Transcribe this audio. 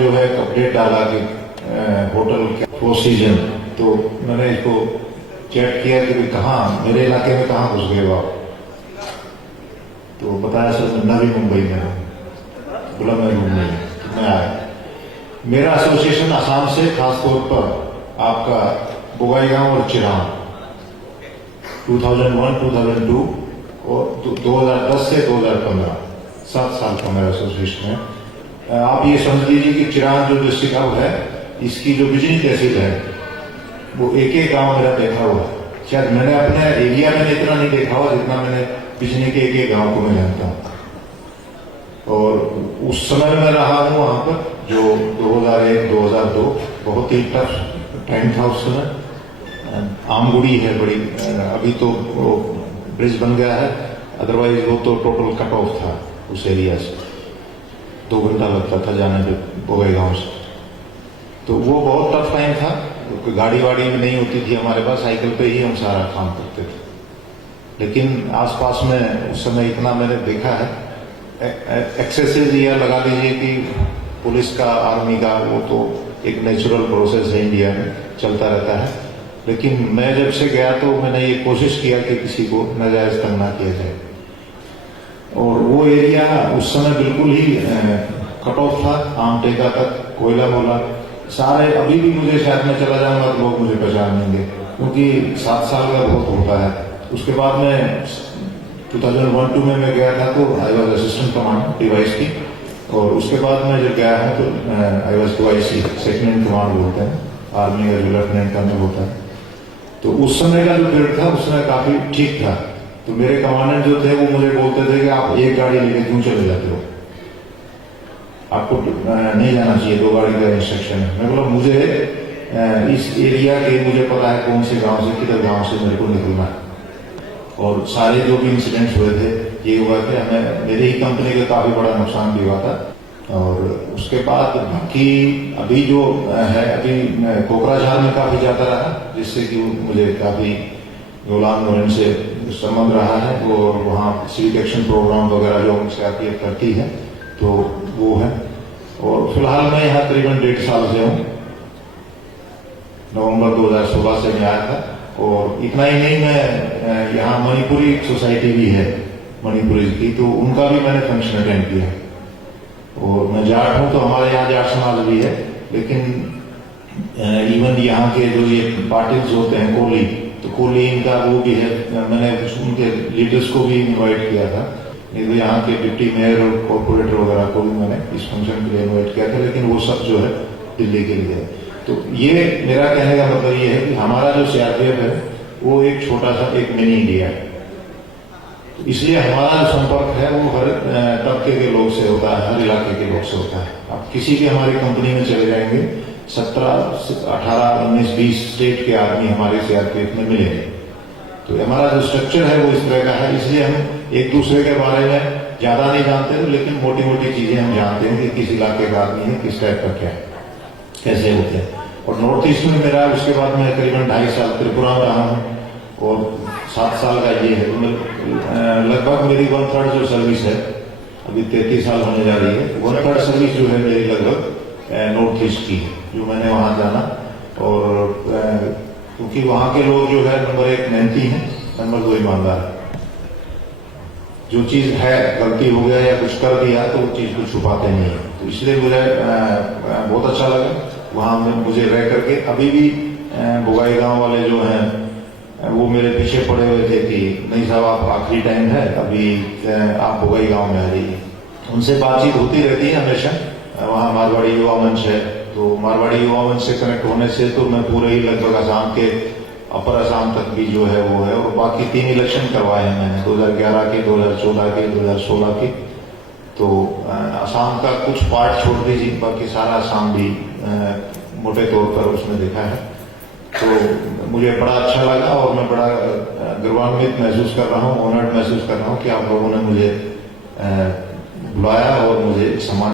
जो है अपडेट डाला कि होटल फोर सीजन, तो मैंने इसको चेक किया कि कहाँ मेरे इलाके में कहाँ घुस गए आप। तो बताया सर मैं नवी मुंबई में हूँ। बोला मैं रूम नहीं, मैं आया। मेरा एसोसिएशन आसाम से, खासतौर पर आपका बोगाईगांव और चिरांग 2001, 2002 और 2010 से 2015 7 साल का मेरा एसोसिएशन है। आप ये समझ लीजिए कि चिरांग जो डिस्ट्रिक्ट अब है, इसकी जो बिजली तहसील है वो एक एक गांव मेरा देखा हुआ है। शायद मैंने अपने एरिया में इतना नहीं देखा हुआ जितना मैंने बिजली के एक गांव को मैं जानता हूँ। और उस समय में रहा हूँ वहां पर, जो 2001-2002 बहुत ही टफ टाइम था उस समय। आमगुड़ी है बड़ी, अभी तो वो ब्रिज बन गया है, अदरवाइज वो तो टोटल कट ऑफ था उस एरिया से। 2 घंटा लगता था जाने पे बोगाईगांव से। तो वो बहुत टफ टाइम था, गाड़ी वाड़ी भी नहीं होती थी हमारे पास, साइकिल पे ही हम सारा काम करते थे। लेकिन आसपास में उस समय इतना मैंने देखा है, एक्सेसिव या लगा लीजिए कि पुलिस का, आर्मी का, वो तो एक नेचुरल प्रोसेस है, इंडिया में चलता रहता है। लेकिन मैं जब से गया तो मैंने ये कोशिश किया कि किसी को नाजायज तंग ना किया जाए। और वो एरिया उस समय बिल्कुल ही कट ऑफ था, आम टेका तक, कोयला मोला सारे। अभी भी मुझे शायद मैं चला जाऊंगा तो लोग मुझे पहचानेंगे, क्योंकि 7 साल का बहुत होता है। उसके बाद में 2001-2 में मैं गया था तो I was assistant command device की, और उसके बाद मैं जब गया हूँ तो I was device second in command बोलते हैं, आर्मी का जो लेफ्टिनेंट कर्नल होता है। तो उस समय का जो पीरियड था उसमें काफी ठीक था। तो मेरे कमांडेंट जो थे वो मुझे बोलते थे कि आप एक गाड़ी लेके क्यों चले जाते हो, आपको नहीं जाना चाहिए, 2 गाड़ी का इंस्ट्रक्शन है। मैं बोला मुझे इस एरिया के, मुझे पता है कौन से गांव से किधर गांव से मेरे को निकलना है। और सारे जो भी इंसिडेंट्स हुए थे ये हुआ कि हमें, मेरी ही कंपनी का काफी बड़ा नुकसान भी हुआ था। और उसके बाद बाकी अभी जो है, अभी कोकराझार में काफी जाता रहा, जिससे कि मुझे काफी गोलान मोरन से संबंध रहा है। और वहाँ सिविक एक्शन प्रोग्राम वगैरह जो सीआरपीएफ करती है तो वो है। और फिलहाल मैं यहाँ करीबन 1.5 साल से हूँ। नवंबर 2016 से मैं आया था। और इतना ही नहीं, मैं यहाँ मणिपुरी सोसाइटी भी है मणिपुरी की, तो उनका भी मैंने फंक्शन अटेंड किया। और मैं जाट हूँ तो हमारे यहाँ जाट समाज भी है, लेकिन इवन यहाँ के जो ये पार्टीज होते हैं कोली, तो कोली इनका वो भी है। मैंने उनके लीडर्स को भी इन्वाइट किया था, नहीं तो यहाँ के डिप्टी मेयर और कॉर्पोरेटर वगैरह को भी मैंने इस फंक्शन के लिए इन्वाइट किया था, लेकिन वो सब जो है दिल्ली के लिए। तो ये मेरा कहने का मतलब ये है कि हमारा जो सीआरपीएफ है वो एक छोटा सा एक मिनी इंडिया है। तो इसलिए हमारा जो संपर्क है वो हर तबके के लोग से होता है, हर इलाके के लोग से होता है। आप किसी भी हमारी कंपनी में चले जाएंगे, 17, 18, 19, 20 स्टेट के आदमी हमारे सीआरपीएफ में मिलेंगे। तो हमारा जो स्ट्रक्चर है वो इस तरह का है। इसलिए हम एक दूसरे के बारे में ज्यादा नहीं जानते, लेकिन मोटी मोटी चीजें हम जानते हैं कि किस इलाके का आदमी है, किस टाइप का क्या है, कैसे होते हैं। और नॉर्थ ईस्ट में मेरा, उसके बाद मैं करीबन 2.5 साल त्रिपुरा में रहा हूँ, और 7 साल का ये है। लगभग मेरी 1/3 जो सर्विस है, अभी 33 साल होने जा रही है, 1/3 सर्विस जो है मेरी लगभग नॉर्थ ईस्ट की है, जो मैंने वहां जाना। और क्योंकि वहां के लोग जो है नंबर 1 मेहनती हैं, नंबर 2 ईमानदार है। जो चीज है, गलती हो गया या कुछ कर दिया तो वो चीज को छुपाते नहीं है। तो इसलिए मुझे बहुत अच्छा लगा वहां मुझे रह करके। अभी भी बोगाईगांव वाले जो हैं वो मेरे पीछे पड़े हुए थे कि नहीं साहब आप आखिरी टाइम है, अभी आप बोगाईगांव में आ रही है। उनसे बातचीत होती रहती है हमेशा। वहाँ मारवाड़ी युवा मंच है, तो मारवाड़ी युवा मंच से कनेक्ट होने से तो मैं पूरे ही लगभग असम के, अपर असम तक भी जो है वो है। और बाकी 3 इलेक्शन करवाए हैं मैंने, 2011 के, 2014 के, 2016 के। तो असम का कुछ पार्ट छोड़ दीजिए, बाकी सारा असम भी मोटे तौर पर उसमें देखा है। तो मुझे बड़ा अच्छा लगा और मैं बड़ा गर्वान्वित महसूस कर रहा हूँ, ऑनर्ड महसूस कर रहा हूँ कि आप लोगों ने मुझे बुलाया और मुझे सम्मान